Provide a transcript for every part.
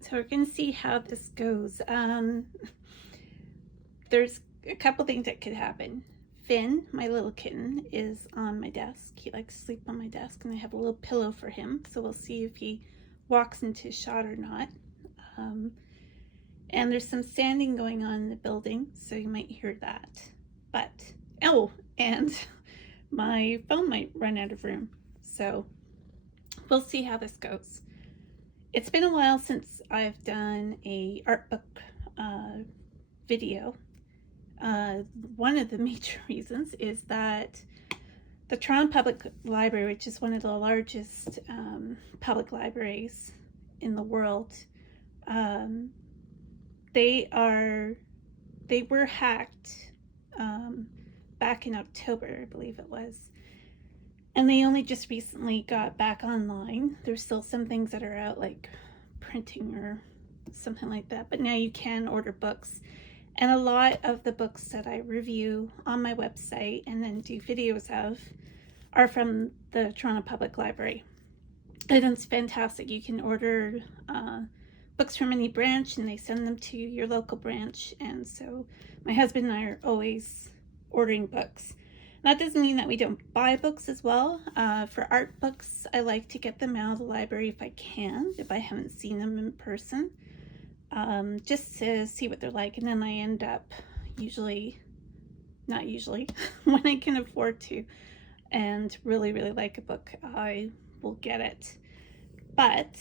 So we're going to see how this goes. There's a couple things that could happen. Finn, my little kitten, is on my desk. He likes to sleep on my desk, and I have a little pillow for him. So we'll see if he walks into shot or not. And there's some sanding going on in the building, so you might hear that. But, oh, and my phone might run out of room. So we'll see how this goes. It's been a while since I've done a art book video. One of the major reasons is that the Toronto Public Library, which is one of the largest public libraries in the world, they were hacked back in October, I believe it was. And they only just recently got back online. There's still some things that are out, like printing or something like that, but now you can order books. And a lot of the books that I review on my website and then do videos of are from the Toronto Public Library. And it's fantastic. You can order books from any branch and they send them to your local branch. And so my husband and I are always ordering books. That doesn't mean that we don't buy books as well. For art books, I like to get them out of the library if I can, if I haven't seen them in person, just to see what they're like. And then I end up not usually, when I can afford to, and really, really like a book, I will get it. But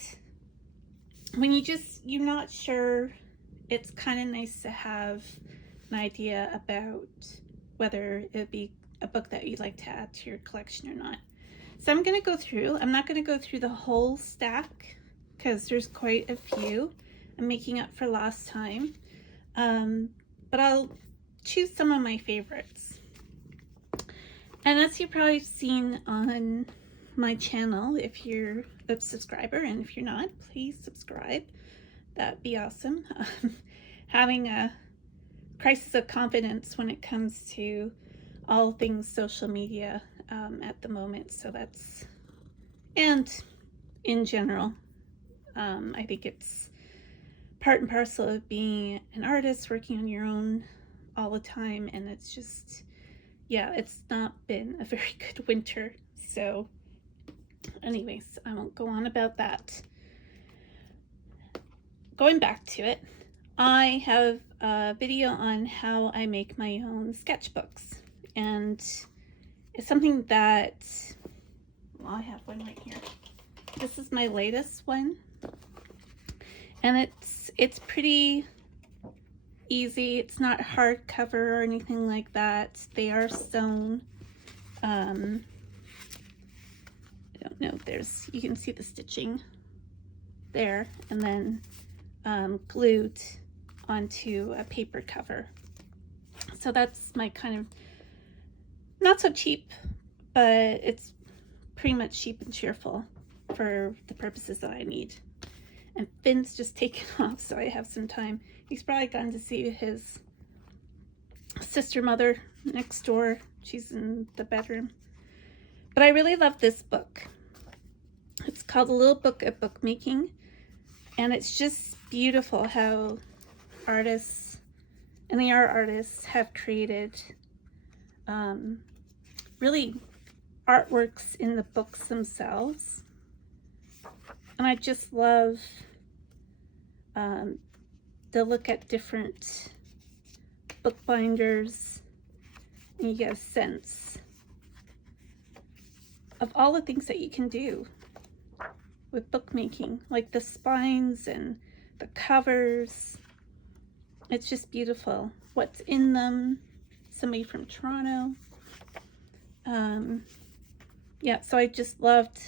when you're not sure, it's kind of nice to have an idea about whether it'd be a book that you'd like to add to your collection or not. So I'm going to go through. I'm not going to go through the whole stack because there's quite a few. I'm making up for last time. But I'll choose some of my favorites. And as you've probably seen on my channel, if you're a subscriber, and if you're not, please subscribe. That'd be awesome. Having a crisis of confidence when it comes to all things social media at the moment. So that's, and in general, I think it's part and parcel of being an artist, working on your own all the time. And it's just, yeah, it's not been a very good winter. So anyways, I won't go on about that. Going back to it, I have a video on how I make my own sketchbooks. And it's something that, well, I have one right here. This is my latest one. And it's pretty easy. It's not hardcover or anything like that. They are sewn. I don't know if you can see the stitching there, and then glued onto a paper cover. So that's my kind of, not so cheap, but it's pretty much cheap and cheerful for the purposes that I need. And Finn's just taken off, so I have some time. He's probably gone to see his sister mother next door. She's in the bedroom. But I really love this book. It's called A Little Book of Bookmaking. And it's just beautiful how artists, and they are artists, have created really artworks in the books themselves. And I just love to look at different bookbinders, and you get a sense of all the things that you can do with bookmaking, like the spines and the covers. It's just beautiful what's in them. Somebody from Toronto. Yeah, so I just loved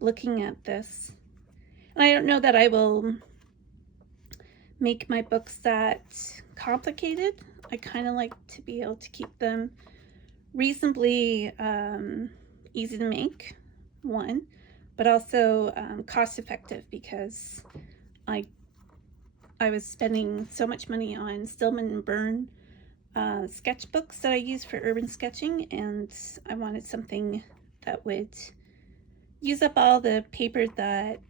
looking at this. And I don't know that I will make my books that complicated. I kind of like to be able to keep them reasonably easy to make, one, but also cost effective, because I was spending so much money on Stillman and Byrne sketchbooks that I use for urban sketching, and I wanted something that would use up all the paper that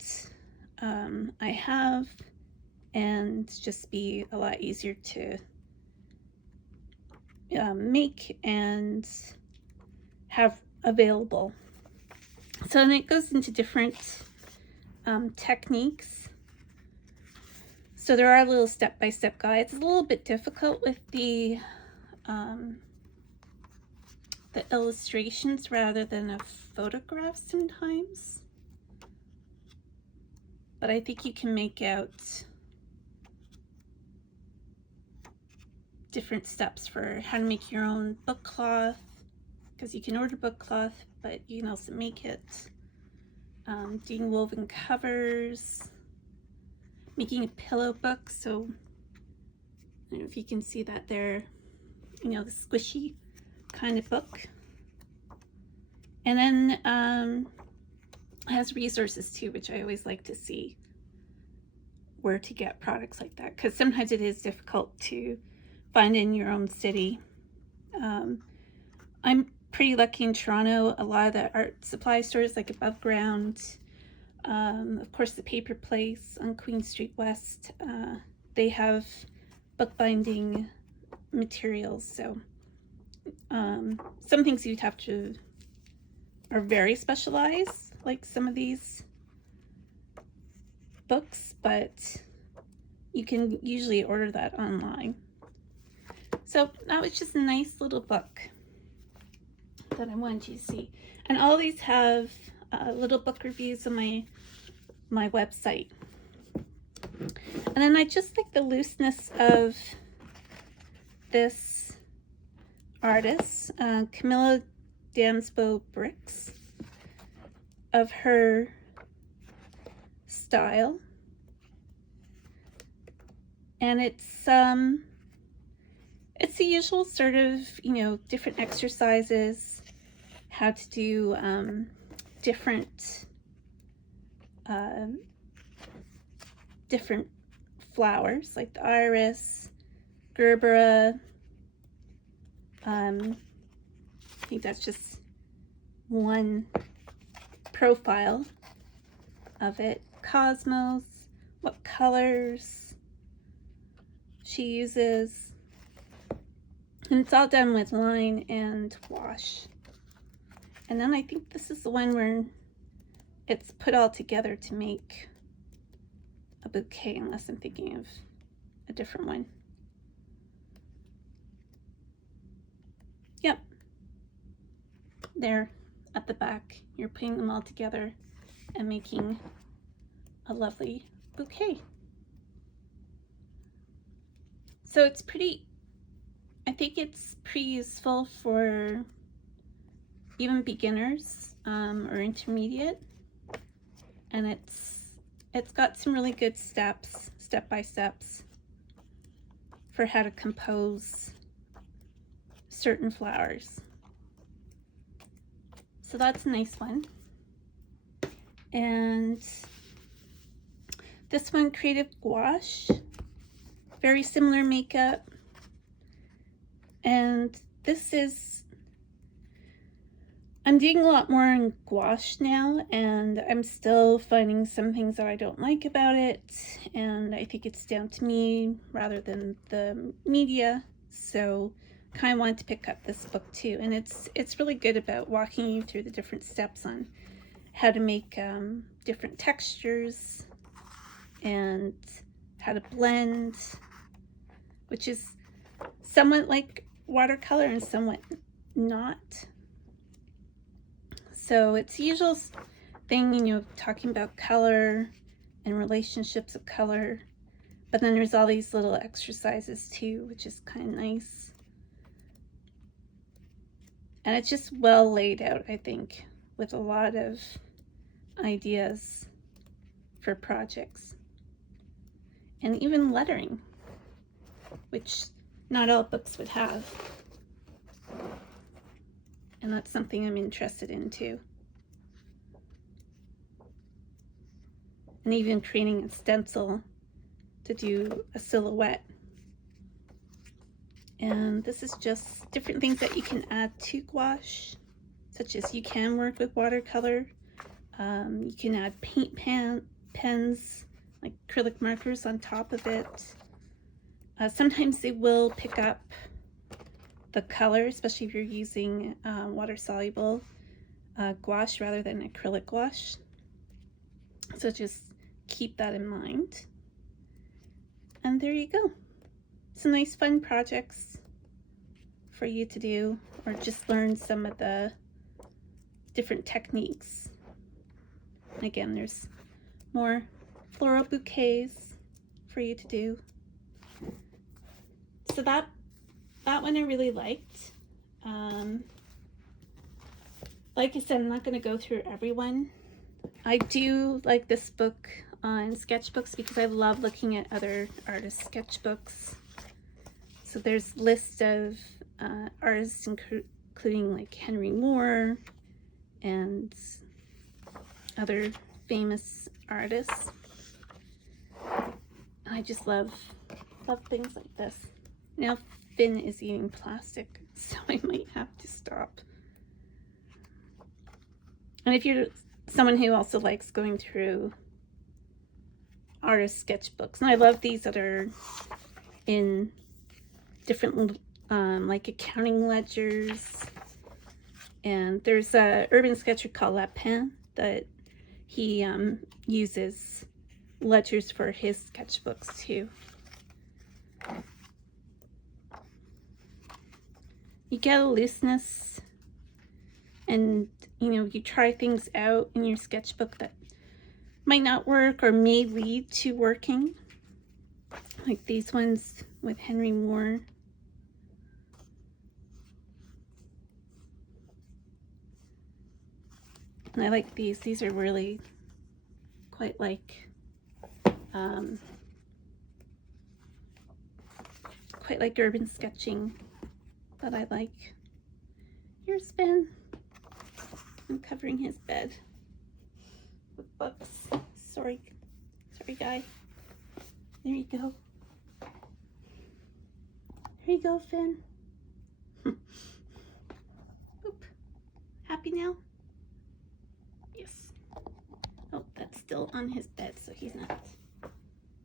I have, and just be a lot easier to make and have available. So then it goes into different techniques. So there are little step-by-step guides. It's a little bit difficult with the illustrations rather than a photograph sometimes. But I think you can make out different steps for how to make your own book cloth, because you can order book cloth, but you can also make it. Doing woven covers, making a pillow book. So I don't know if you can see that there, you know, the squishy kind of book. And then it has resources too, which I always like to see where to get products like that, because sometimes it is difficult to find in your own city. I'm pretty lucky in Toronto. A lot of the art supply stores, like above ground, of course the Paper Place on Queen Street West, they have bookbinding materials. So some things you'd have to are very specialized, like some of these books, but you can usually order that online. So that was just a nice little book that I wanted you to see. And all these have little book reviews on my website. And then I just like the looseness of this artist, Camilla Dansbo Bricks, of her style. And it's the usual sort of, you know, different exercises, how to do different flowers, like the iris, gerbera. I think that's just one profile of it. Cosmos, what colors she uses. And it's all done with line and wash. And then I think this is the one where it's put all together to make a bouquet, unless I'm thinking of a different one. Yep. There at the back, you're putting them all together and making a lovely bouquet. So it's pretty, I think it's pretty useful for even beginners or intermediate, and it's got some really good step-by-steps for how to compose certain flowers. So that's a nice one. And this one, Creative Gouache, very similar makeup. And this is, I'm doing a lot more in gouache now, and I'm still finding some things that I don't like about it, and I think it's down to me rather than the media. So kind of wanted to pick up this book too, and it's really good about walking you through the different steps on how to make different textures and how to blend, which is somewhat like watercolor and somewhat not. So it's the usual thing, you know, talking about color and relationships of color, but then there's all these little exercises too, which is kind of nice. And it's just well laid out, I think, with a lot of ideas for projects. And even lettering, which not all books would have. And that's something I'm interested in too. And even creating a stencil to do a silhouette. And this is just different things that you can add to gouache, such as you can work with watercolor. You can add paint pens, like acrylic markers on top of it. Sometimes they will pick up the color, especially if you're using water-soluble gouache rather than acrylic gouache. So just keep that in mind. And there you go. Some nice fun projects for you to do, or just learn some of the different techniques. And again, there's more floral bouquets for you to do. So that one I really liked. Like I said, I'm not going to go through everyone. I do like this book on sketchbooks because I love looking at other artists' sketchbooks. So there's lists of artists including like Henry Moore and other famous artists. I just love things like this. Now Finn is eating plastic, so I might have to stop. And if you're someone who also likes going through artist sketchbooks, and I love these that are in different like accounting ledgers, and there's a urban sketcher called Lapin that he uses ledgers for his sketchbooks too. You get a looseness, and you try things out in your sketchbook that might not work or may lead to working, like these ones with Henry Moore. And I like these. These are really quite like urban sketching that I like. Here's Ben. I'm covering his bed with books. Sorry guy. There you go. There you go, Finn. Oop. Happy now? Yes. Oh, that's still on his bed, so he's not.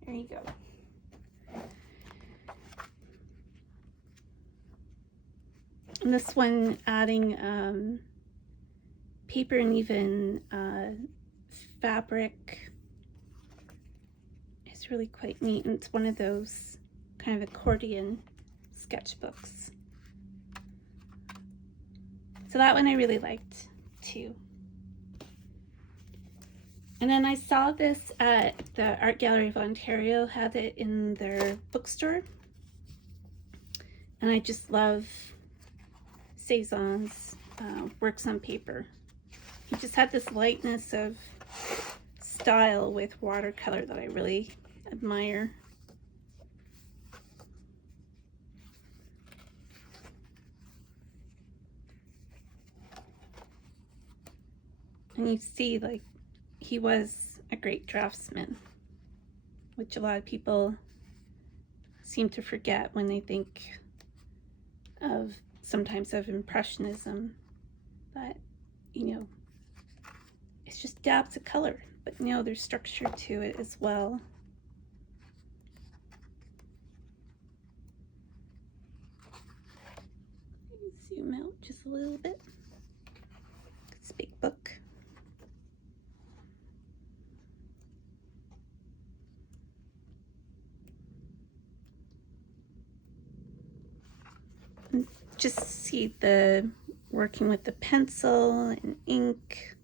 There you go. And this one adding paper and even fabric is really quite neat, and it's one of those kind of accordion sketchbooks. So that one I really liked too. And then I saw this at the Art Gallery of Ontario, had it in their bookstore, and I just love Cezanne's works on paper. He just had this lightness of style with watercolor that I really admire. And you see, like, he was a great draftsman, which a lot of people seem to forget when they think of sometimes of Impressionism, that it's just dabs of color, but there's structure to it as well. Zoom out just a little bit. It's a big book. And just see the working with the pencil and ink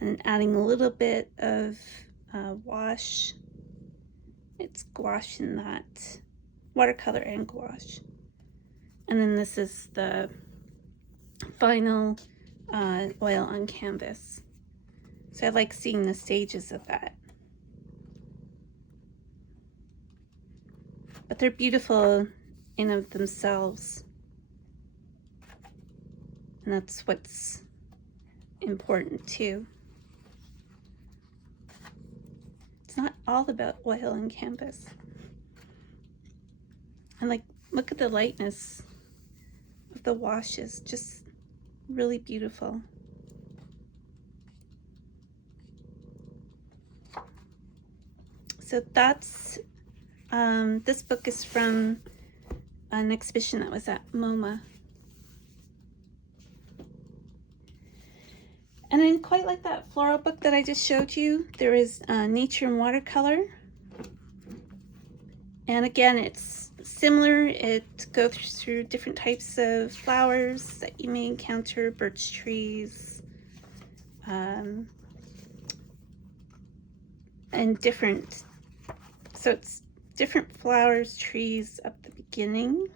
and adding a little bit of wash. It's gouache in that, watercolor and gouache. And then this is the final oil on canvas. So I like seeing the stages of that. But they're beautiful in of themselves. And that's what's important too. It's not all about oil and canvas. And like, look at the lightness of the washes, just really beautiful. So that's, this book is from an exhibition that was at MoMA. And then, quite like that floral book that I just showed you, there is Nature in Watercolor. And again, it's similar. It goes through different types of flowers that you may encounter, birch trees, and different, so it's different flowers, trees at the beginning.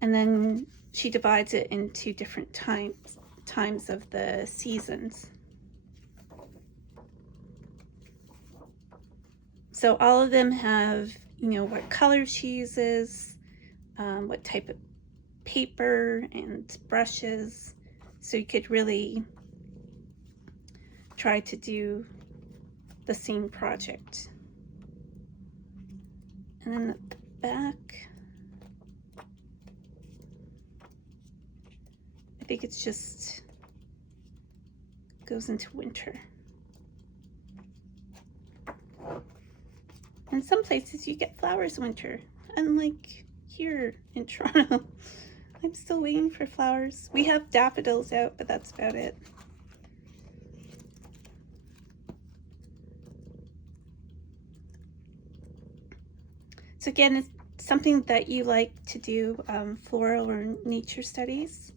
And then she divides it into different times of the seasons. So all of them have, you know, what color she uses, what type of paper and brushes. So you could really try to do the same project. And then at the back, I think it's just goes into winter. In some places you get flowers winter, unlike here in Toronto. I'm still waiting for flowers. We have daffodils out, but that's about it. So again, it's something that you like to do, floral or nature studies,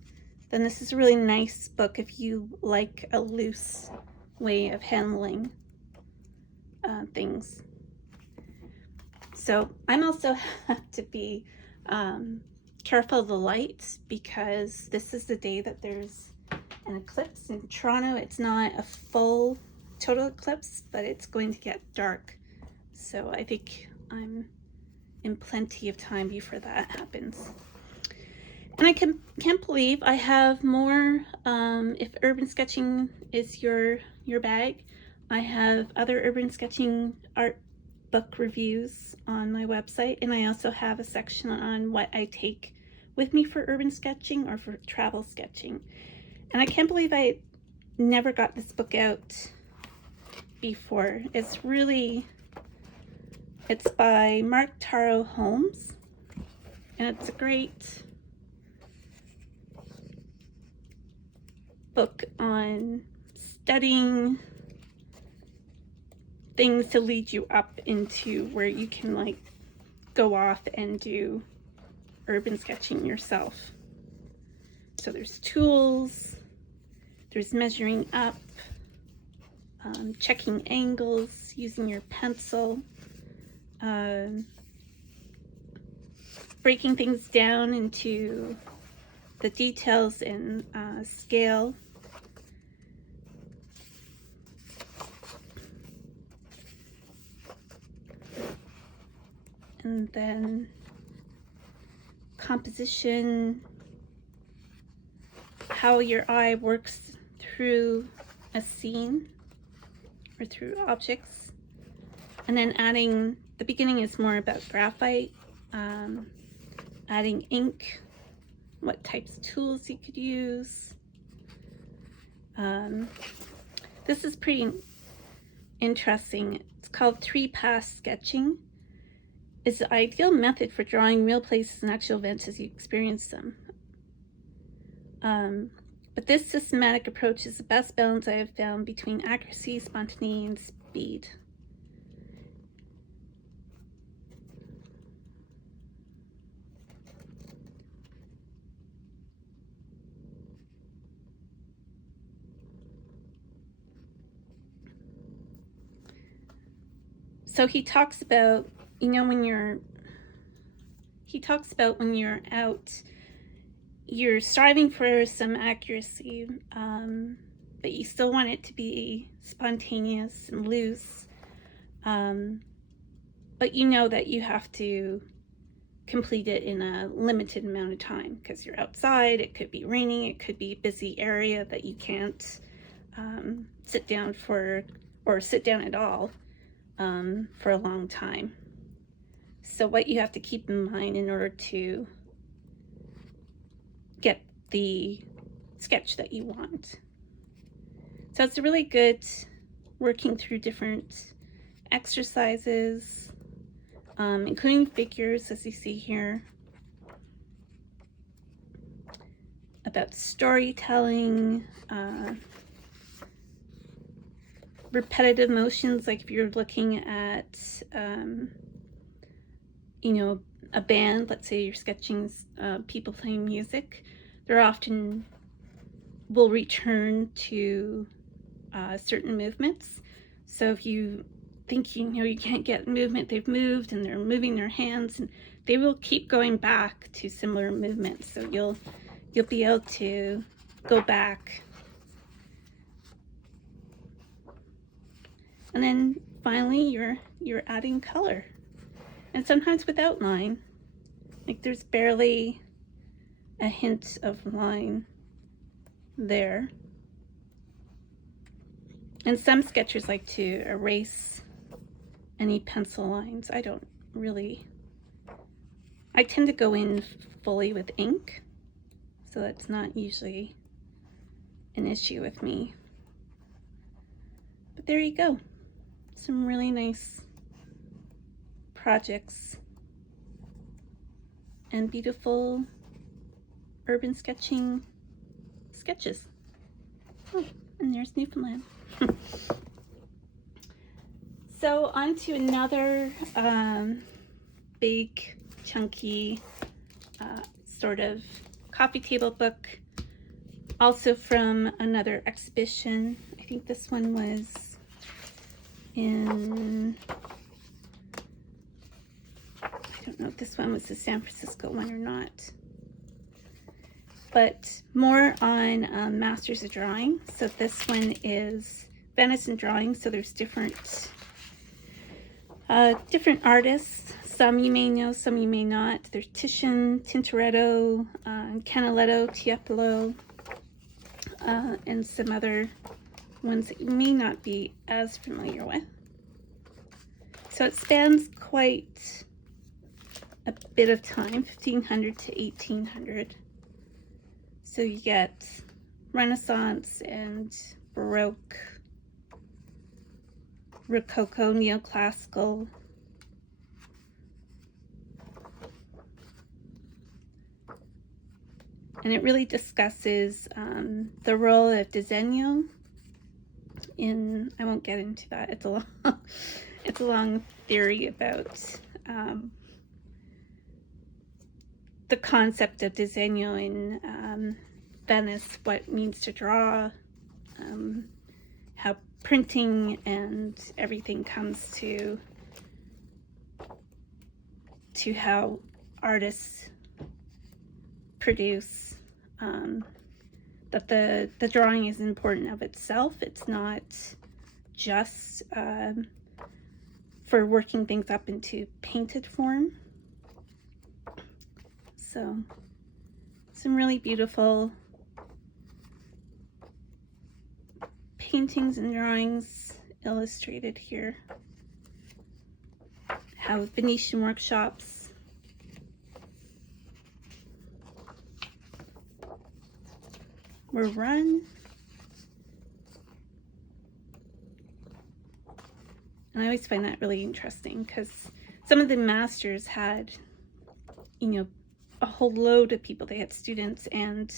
then this is a really nice book if you like a loose way of handling things. So I'm also have to be careful of the light, because this is the day that there's an eclipse in Toronto. It's not a full total eclipse, but it's going to get dark. So I think I'm in plenty of time before that happens. And I can't believe I have more, if urban sketching is your bag, I have other urban sketching art book reviews on my website, and I also have a section on what I take with me for urban sketching or for travel sketching. And I can't believe I never got this book out before. It's by Mark Taro Holmes, and it's a great book on studying things to lead you up into where you can like go off and do urban sketching yourself. So there's tools, there's measuring up, checking angles, using your pencil, breaking things down into the details in scale. And then composition, how your eye works through a scene or through objects. And then adding, the beginning is more about graphite, adding ink, what types of tools you could use. This is pretty interesting. It's called 3-pass sketching. It's the ideal method for drawing real places and actual events as you experience them. But this systematic approach is the best balance I have found between accuracy, spontaneity, and speed. So he talks about, you know, when you're out, you're striving for some accuracy, but you still want it to be spontaneous and loose. But you know that you have to complete it in a limited amount of time because you're outside. It could be raining, it could be a busy area that you can't sit down for, or sit down at all for a long time. So what you have to keep in mind in order to get the sketch that you want. So it's really good working through different exercises, including figures, as you see here, about storytelling, repetitive motions, like if you're looking at, you know, a band, let's say you're sketching people playing music, they're often will return to certain movements. So if you think you can't get movement, they've moved and they're moving their hands, and they will keep going back to similar movements. So you'll be able to go back. And then finally you're adding color. And sometimes with outline, like there's barely a hint of line there. And some sketchers like to erase any pencil lines. I don't really. I tend to go in fully with ink, so that's not usually an issue with me. But there you go. Some really nice projects and beautiful urban sketching sketches. Oh, and there's Newfoundland. So on to another big, chunky, sort of coffee table book, also from another exhibition. I think this one was in, I don't know if this one was the San Francisco one or not, but more on Masters of Drawing. So this one is Venice and Drawing, so there's different artists. Some you may know, some you may not. There's Titian, Tintoretto, Canaletto, Tiepolo, and some other ones that you may not be as familiar with. So it spans quite a bit of time, 1500 to 1800. So you get Renaissance and Baroque, Rococo, Neoclassical, and it really discusses the role of disegno in, I won't get into that, it's a long theory about the concept of disegno in Venice, what it means to draw, how printing and everything comes to how artists produce, that the drawing is important of itself. It's not just for working things up into painted form. So some really beautiful paintings and drawings illustrated here. How Venetian workshops were run. And I always find that really interesting because some of the masters had, a whole load of people. They had students and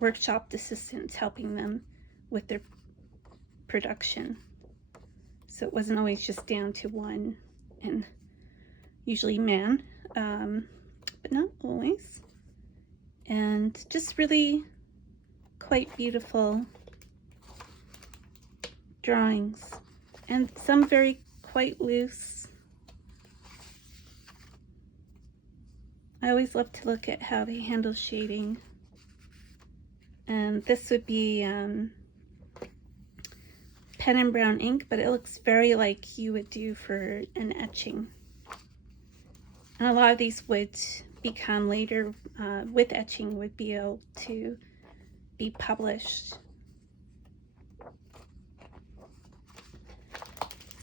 workshop assistants helping them with their production. So it wasn't always just down to one, and usually man, but not always. And just really quite beautiful drawings, and some very quite loose. I always love to look at how they handle shading. And this would be pen and brown ink, but it looks very like you would do for an etching. And a lot of these would become later, with etching, would be able to be published.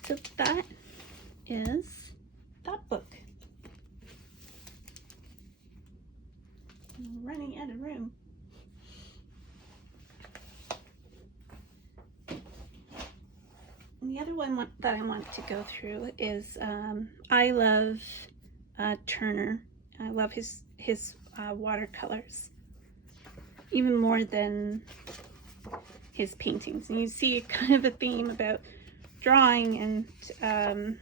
So that is that book. I'm running out of room. And the other one one that I want to go through is I love Turner. I love his watercolors even more than his paintings. And you see kind of a theme about drawing and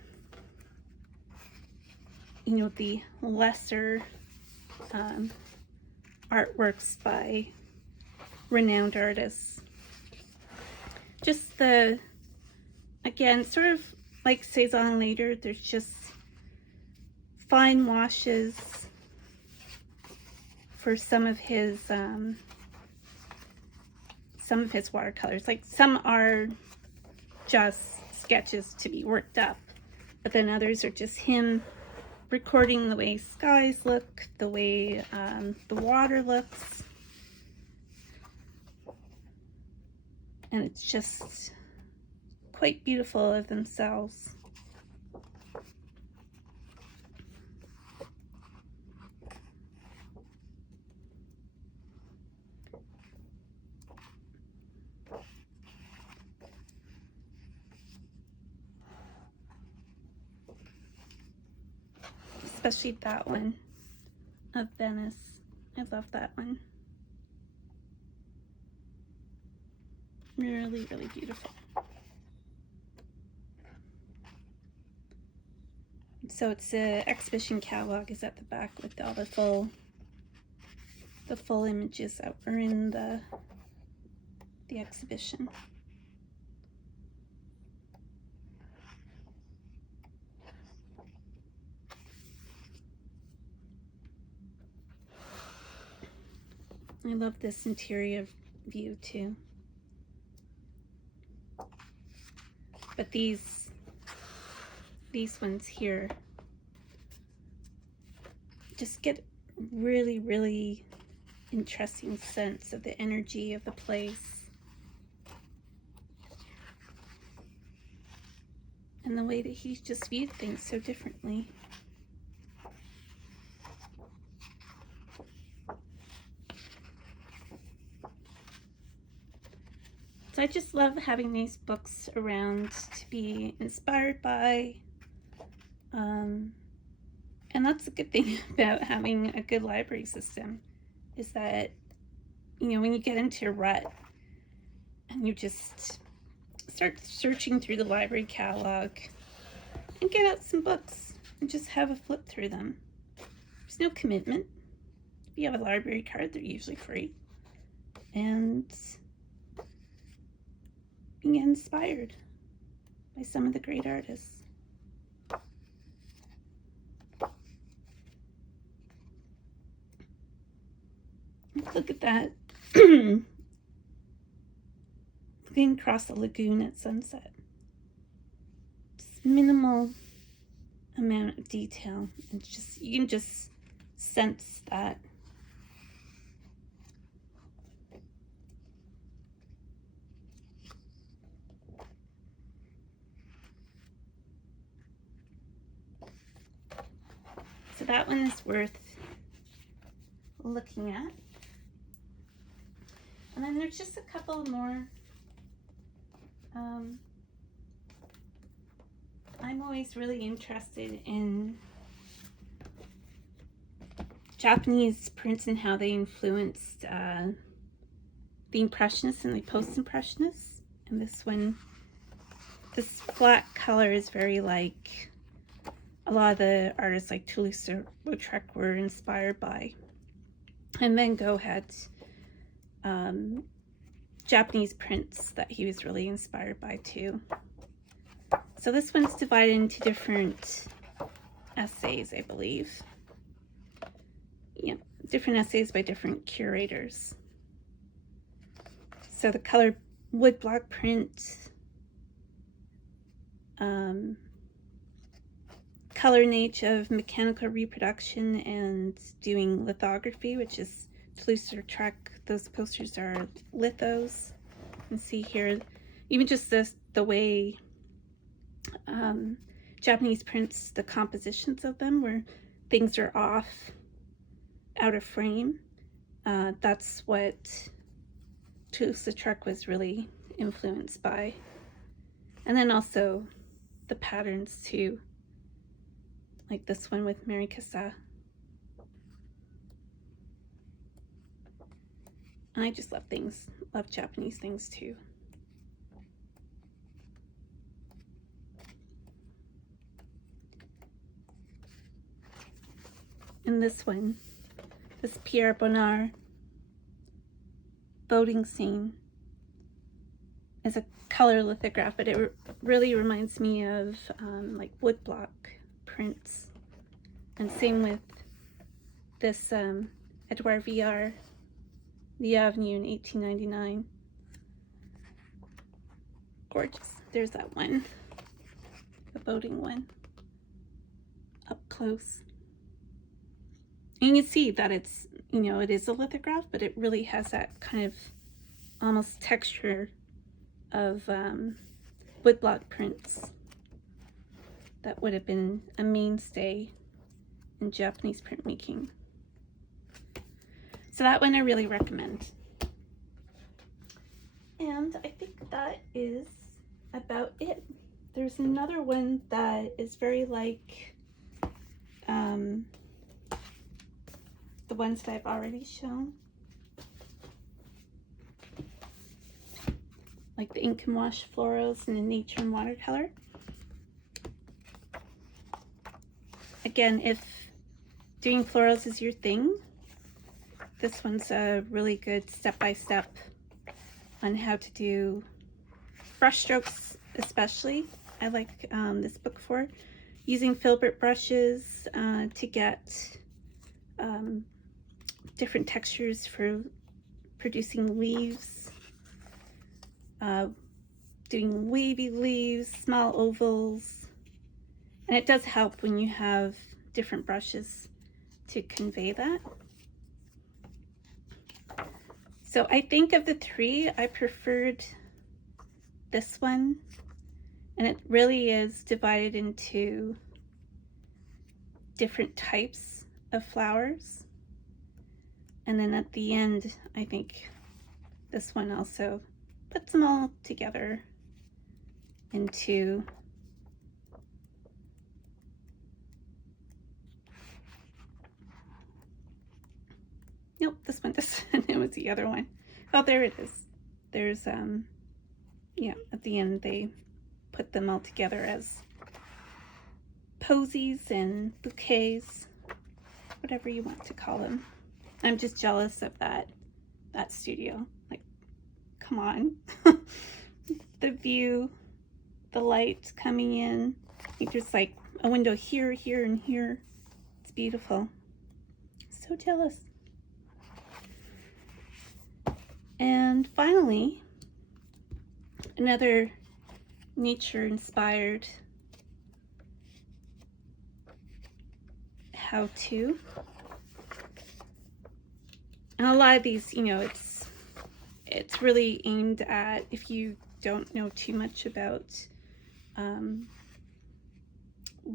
you know, the lesser artworks by renowned artists. Just the, again, sort of like Cezanne later, there's just fine washes for some of his watercolors. Like some are just sketches to be worked up, but then others are just him recording the way skies look, the way the water looks, and it's just quite beautiful of themselves. Especially that one of Venice. I love that one. Really, really beautiful. So it's the exhibition catalog is at the back with all the full images that were in the exhibition. I love this interior view too. But these ones here just get really, really interesting sense of the energy of the place and the way that he's just viewed things so differently. So I just love having these books around to be inspired by. And that's a good thing about having a good library system, is that, you know, when you get into a rut and you just start searching through the library catalog and get out some books and just have a flip through them. There's no commitment. If you have a library card, they're usually free. And being inspired by some of the great artists. Look at that. Looking across the lagoon at sunset. Just minimal amount of detail. And just, you can just sense that. So that one is worth looking at. And then there's just a couple more. I'm always really interested in Japanese prints and how they influenced the Impressionists and the Post-Impressionists. And this one, this flat color is very like a lot of the artists like Toulouse-Lautrec were inspired by. And Van Gogh had Japanese prints that he was really inspired by too. So this one's divided into different essays, I believe. Yeah, different essays by different curators. So the color woodblock print, color and age of mechanical reproduction and doing lithography, which is Toulouse-Lautrec. Those posters are lithos. You can see here, even just the way Japanese prints, the compositions of them, where things are off, out of frame. That's what Toulouse-Lautrec was really influenced by. And then also the patterns too, like this one with Marikasa. And I just love Japanese things too. And this one, this Pierre Bonnard boating scene, is a color lithograph, but it really reminds me of like woodblock prints. And same with this Edouard Vuillard, The Avenue in 1899. Gorgeous. There's that one, the boating one, up close. And you can see that it's, you know, it is a lithograph, but it really has that kind of almost texture of woodblock prints that would have been a mainstay in Japanese printmaking. So that one I really recommend. And I think that is about it. There's another one that is very like the ones that I've already shown, like the ink and wash florals and the nature and watercolor. Again, if doing florals is your thing, this one's a really good step-by-step on how to do brush strokes, especially. I like this book for using filbert brushes to get different textures for producing leaves, doing wavy leaves, small ovals, and it does help when you have different brushes to convey that. So I think of the three, I preferred this one, and it really is divided into different types of flowers. And then at the end, I think this one also puts them all together into nope, this one doesn't. It was the other one. Oh, there it is. There's yeah, at the end they put them all together as posies and bouquets, whatever you want to call them. I'm just jealous of that studio. Like, come on. The view, the light coming in. I think there's like a window here, here, and here. It's beautiful. So jealous. And finally, another nature-inspired how-to. And a lot of these, you know, it's really aimed at if you don't know too much about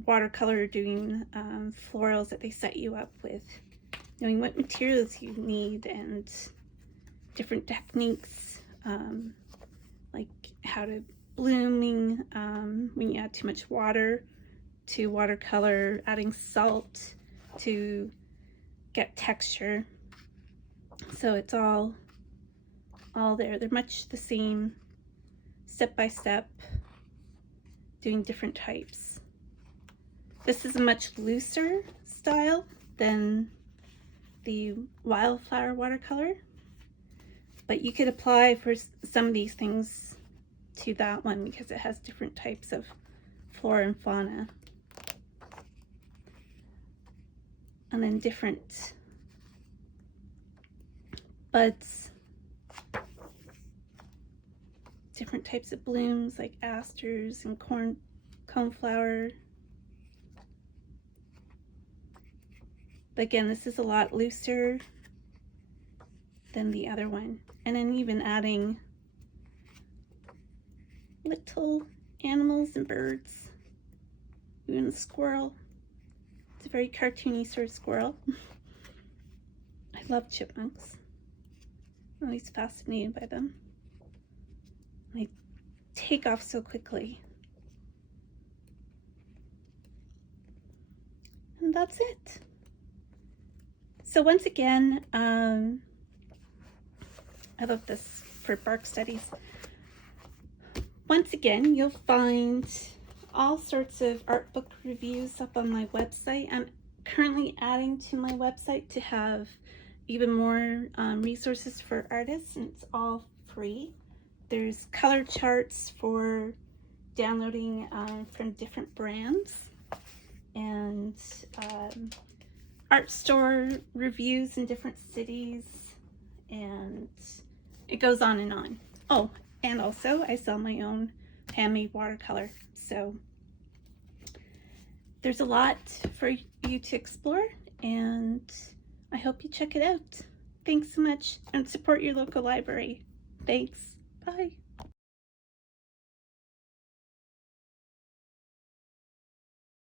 watercolor, doing florals, that they set you up with knowing what materials you need and different techniques, like how to blooming when you add too much water to watercolor, adding salt to get texture. So it's all there. They're much the same, step by step, doing different types. This is a much looser style than the wildflower watercolor, but you could apply for some of these things to that one because it has different types of flora and fauna, and then different buds, different types of blooms like asters and coneflower. But again, this is a lot looser than the other one. And then even adding little animals and birds, even a squirrel. It's a very cartoony sort of squirrel. I love chipmunks. I'm always fascinated by them. They take off so quickly. that's it. So once again, I love this for bark studies. Once again, you'll find all sorts of art book reviews up on my website. I'm currently adding to my website to have even more resources for artists, and it's all free. There's color charts for downloading from different brands, and art store reviews in different cities, and it goes on and on. Oh, and also I sell my own handmade watercolor. So there's a lot for you to explore, and I hope you check it out. Thanks so much, and support your local library. Thanks. Bye.